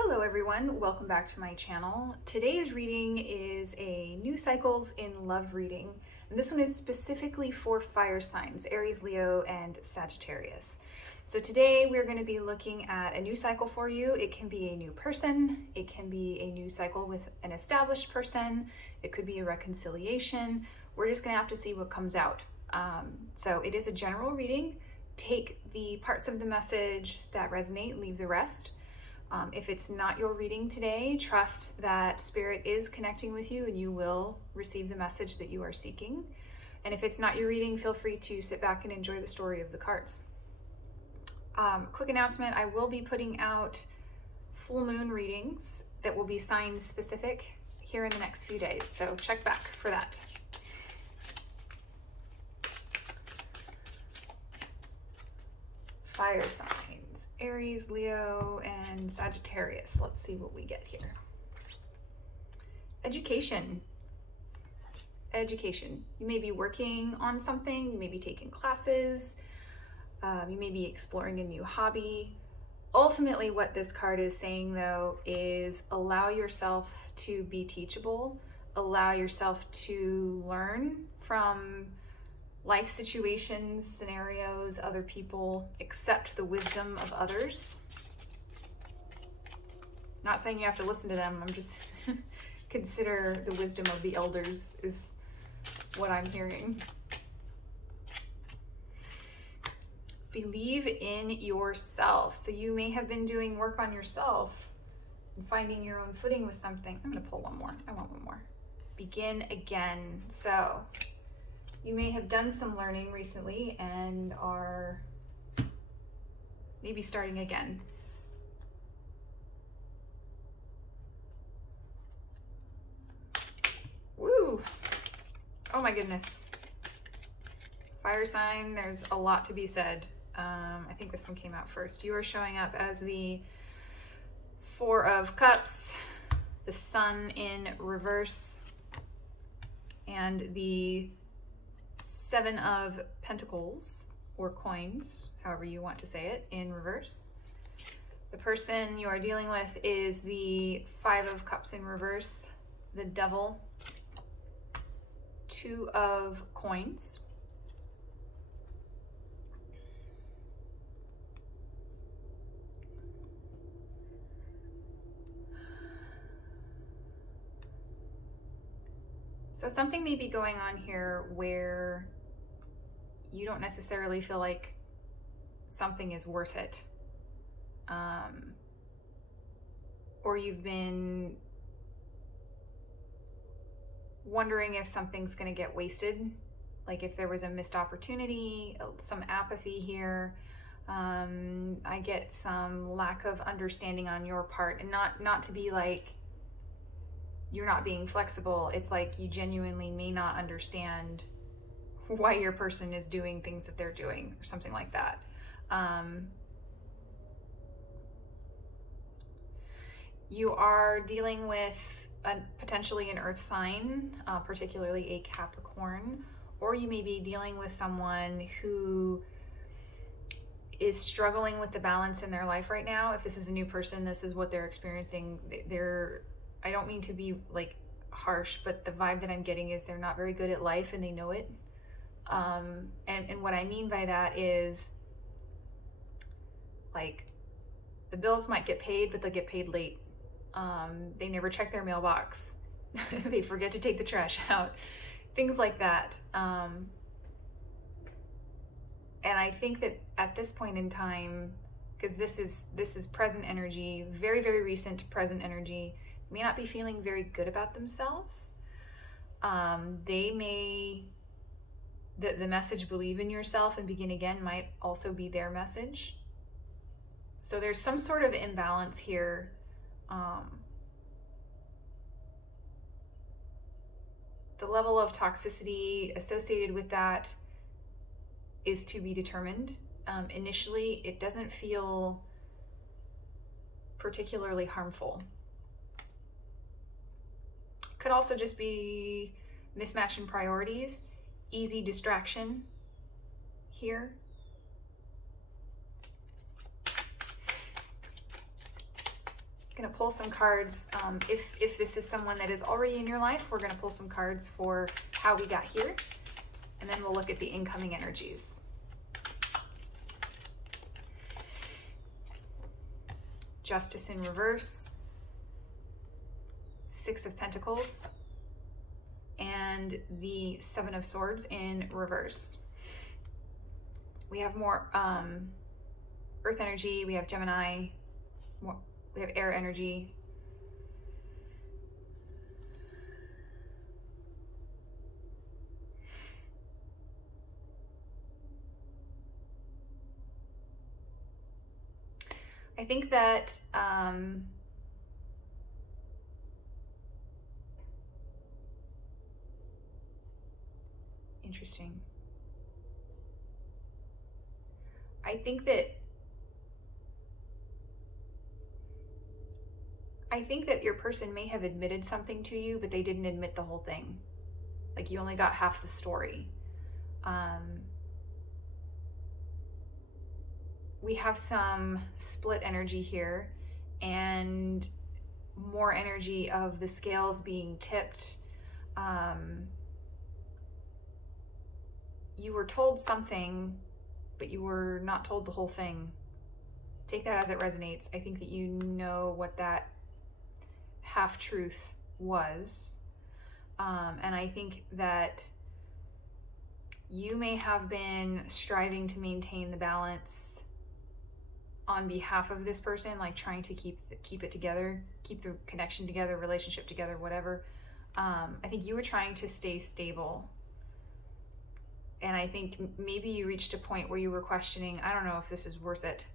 Hello everyone, welcome back to my channel. Today's reading is a new cycles in love reading, and this one is specifically for fire signs, Aries, Leo, and Sagittarius. So today we're going to be looking at a new cycle for you. It can be a new person, it can be a new cycle with an established person, it could be a reconciliation. We're just going to have to see what comes out. So it is a general reading. Take the parts of the message that resonate, leave the rest. If it's not your reading today, trust that Spirit is connecting with you and you will receive the message that you are seeking. And if it's not your reading, feel free to sit back and enjoy the story of the cards. Quick announcement, I will be putting out full moon readings that will be sign specific here in the next few days. So check back for that. Fire signs. Aries, Leo, and Sagittarius. Let's see what we get here. Education. Education. You may be working on something, you may be taking classes, you may be exploring a new hobby. Ultimately, what this card is saying, though, is allow yourself to be teachable, allow yourself to learn from life situations, scenarios, other people, accept the wisdom of others. Not saying you have to listen to them, I'm just consider the wisdom of the elders is what I'm hearing. Believe in yourself. So you may have been doing work on yourself and finding your own footing with something. I'm going to pull one more. I want one more. Begin again. So you may have done some learning recently and are maybe starting again. Woo! Oh my goodness. Fire sign, there's a lot to be said. I think this one came out first. You are showing up as the Four of Cups, the Sun in reverse, and the Seven of Pentacles, or coins, however you want to say it, in reverse. The person you are dealing with is the Five of Cups in reverse, the Devil, Two of Coins, so something may be going on here where you don't necessarily feel like something is worth it. Or you've been wondering if something's going to get wasted, like if there was a missed opportunity, some apathy here. I get some lack of understanding on your part, and not to be like you're not being flexible. It's like you genuinely may not understand why your person is doing things that they're doing or something like that. You are dealing with potentially an earth sign, particularly a Capricorn, or you may be dealing with someone who is struggling with the balance in their life right now. If this is a new person, this is what they're experiencing. I don't mean to be like harsh, but the vibe that I'm getting is they're not very good at life and they know it. And what I mean by that is, like, the bills might get paid, but they'll get paid late. They never check their mailbox. They forget to take the trash out. Things like that. And I think that at this point in time, because this is present energy, very, very recent present energy, may not be feeling very good about themselves. They may... The message believe in yourself and begin again might also be their message. So there's some sort of imbalance here. The level of toxicity associated with that is to be determined. Initially, it doesn't feel particularly harmful. Could also just be mismatch in priorities. Easy distraction here. Gonna pull some cards. If this is someone that is already in your life, we're gonna pull some cards for how we got here, and then we'll look at the incoming energies. Justice in reverse, Six of Pentacles, and the Seven of Swords in reverse. We have more earth energy, we have Gemini, we have air energy. I think that interesting. I think that your person may have admitted something to you, but they didn't admit the whole thing. Like, you only got half the story. We have some split energy here, and more energy of the scales being tipped. You were told something, but you were not told the whole thing. Take that as it resonates. I think that you know what that half-truth was. And I think that you may have been striving to maintain the balance on behalf of this person, like trying to keep it together, keep the connection together, relationship together, whatever. I think you were trying to stay stable. And I think maybe you reached a point where you were questioning, I don't know if this is worth it.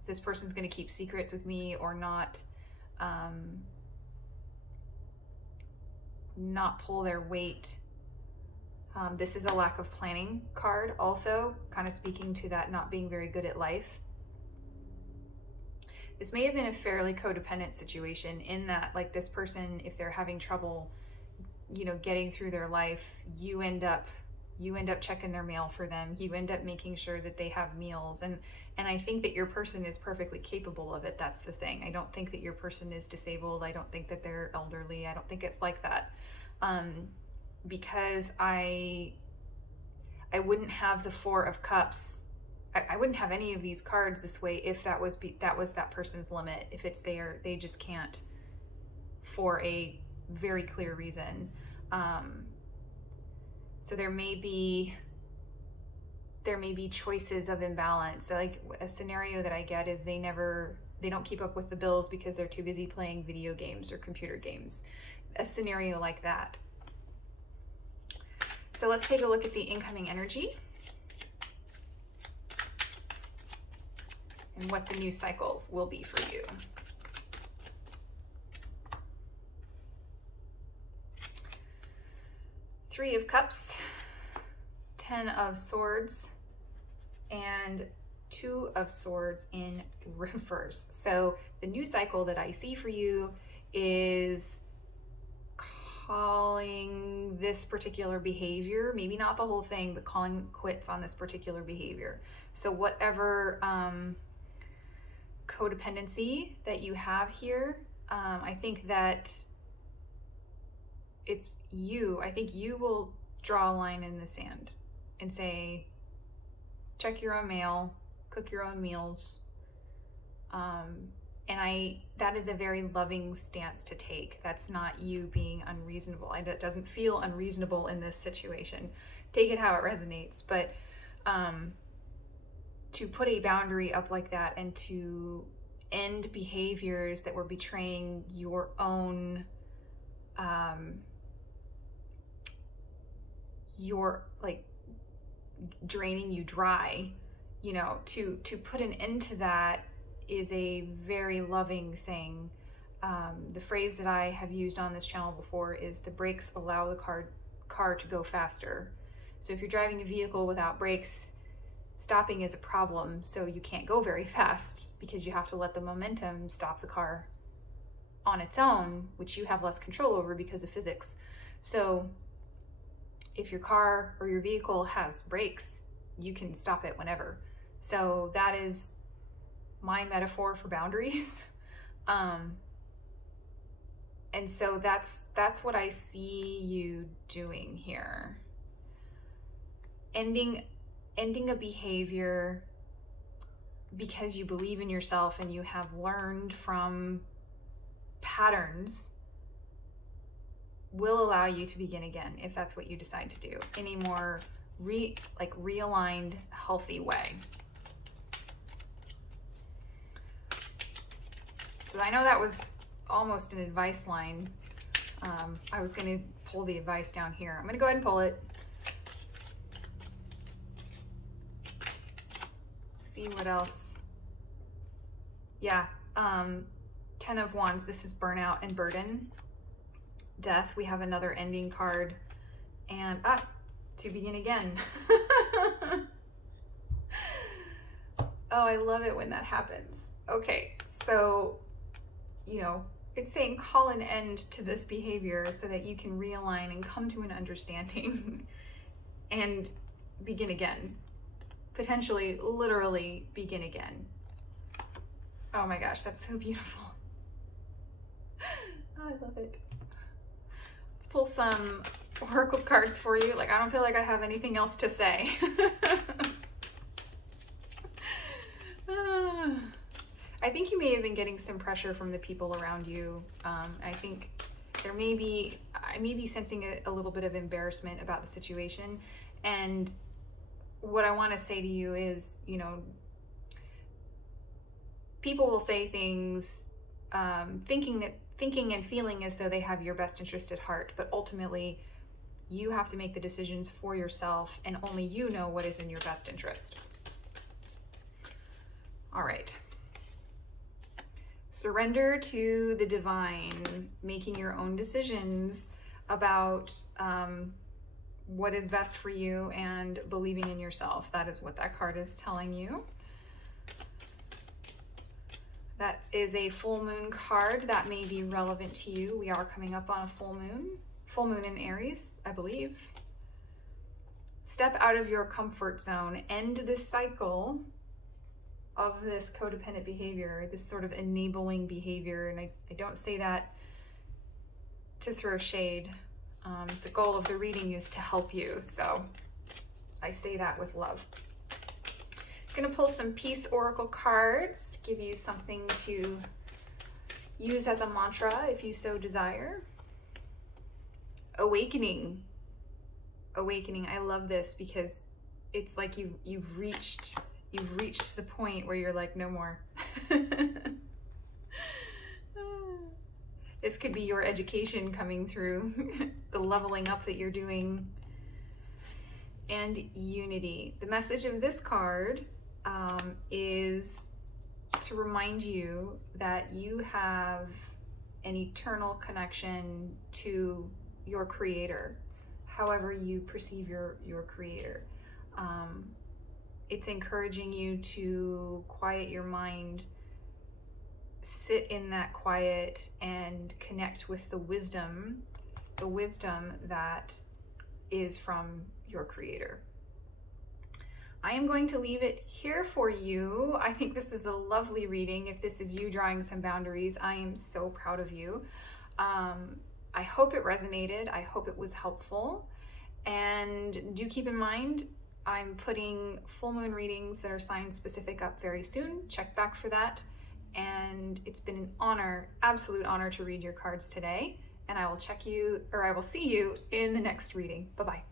If this person's going to keep secrets with me or not. Not pull their weight. This is a lack of planning card also, kind of speaking to that not being very good at life. This may have been a fairly codependent situation in that, like, this person, if they're having trouble, you know, getting through their life, you end up checking their mail for them. You end up making sure that they have meals. And I think that your person is perfectly capable of it. That's the thing. I don't think that your person is disabled. I don't think that they're elderly. I don't think it's like that. Because I wouldn't have the Four of Cups. I wouldn't have any of these cards this way if that was that person's limit. If it's they just can't for a very clear reason. So there may be choices of imbalance. Like, a scenario that I get is they don't keep up with the bills because they're too busy playing video games or computer games. A scenario like that. So let's take a look at the incoming energy and what the new cycle will be for you. Three of Cups, Ten of Swords, and Two of Swords in reverse. So the new cycle that I see for you is calling this particular behavior, maybe not the whole thing, but calling quits on this particular behavior. So whatever codependency that you have here, I think that it's you. I think you will draw a line in the sand and say, check your own mail, cook your own meals. And that is a very loving stance to take. That's not you being unreasonable. It doesn't feel unreasonable in this situation. Take it how it resonates. But to put a boundary up like that and to end behaviors that were betraying your own, like, draining you dry, you know, to put an end to that is a very loving thing. The phrase that I have used on this channel before is the brakes allow the car to go faster. So if you're driving a vehicle without brakes, stopping is a problem. So you can't go very fast because you have to let the momentum stop the car on its own, which you have less control over because of physics. So if your car or your vehicle has brakes, you can stop it whenever. So that is my metaphor for boundaries. And so that's what I see you doing here. Ending a behavior because you believe in yourself and you have learned from patterns will allow you to begin again if that's what you decide to do in a more realigned, healthy way. So I know that was almost an advice line. I was going to pull the advice down here. I'm going to go ahead and pull it. See what else. Yeah, 10 of Wands. This is burnout and burden. Death. We have another ending card. And to begin again. Oh, I love it when that happens. Okay, so, you know, it's saying call an end to this behavior so that you can realign and come to an understanding and begin again. Potentially, literally begin again. Oh my gosh, that's so beautiful. Oh, I love it. Let's pull some oracle cards for you. Like, I don't feel like I have anything else to say. I think you may have been getting some pressure from the people around you. I think I may be sensing a little bit of embarrassment about the situation. And what I want to say to you is, you know, people will say things thinking and feeling as though they have your best interest at heart, but ultimately you have to make the decisions for yourself, and only you know what is in your best interest. All right. Surrender to the divine, making your own decisions about what is best for you and believing in yourself. That is what that card is telling you. That is a full moon card that may be relevant to you. We are coming up on a full moon in Aries, I believe. Step out of your comfort zone. End this cycle of this codependent behavior, this sort of enabling behavior. And I don't say that to throw shade. The goal of the reading is to help you. So I say that with love. I'm going to pull some peace oracle cards to give you something to use as a mantra if you so desire. Awakening. I love this because it's like you've reached the point where you're like, no more. This could be your education coming through, the leveling up that you're doing. And unity. The message of this card is to remind you that you have an eternal connection to your creator, however you perceive your creator. It's encouraging you to quiet your mind, sit in that quiet, and connect with the wisdom that is from your creator. I am going to leave it here for you. I think this is a lovely reading. If this is you drawing some boundaries, I am so proud of you. I hope it resonated. I hope it was helpful. And do keep in mind, I'm putting full moon readings that are sign specific up very soon. Check back for that. And it's been an honor, absolute honor, to read your cards today. And I will see you in the next reading. Bye-bye.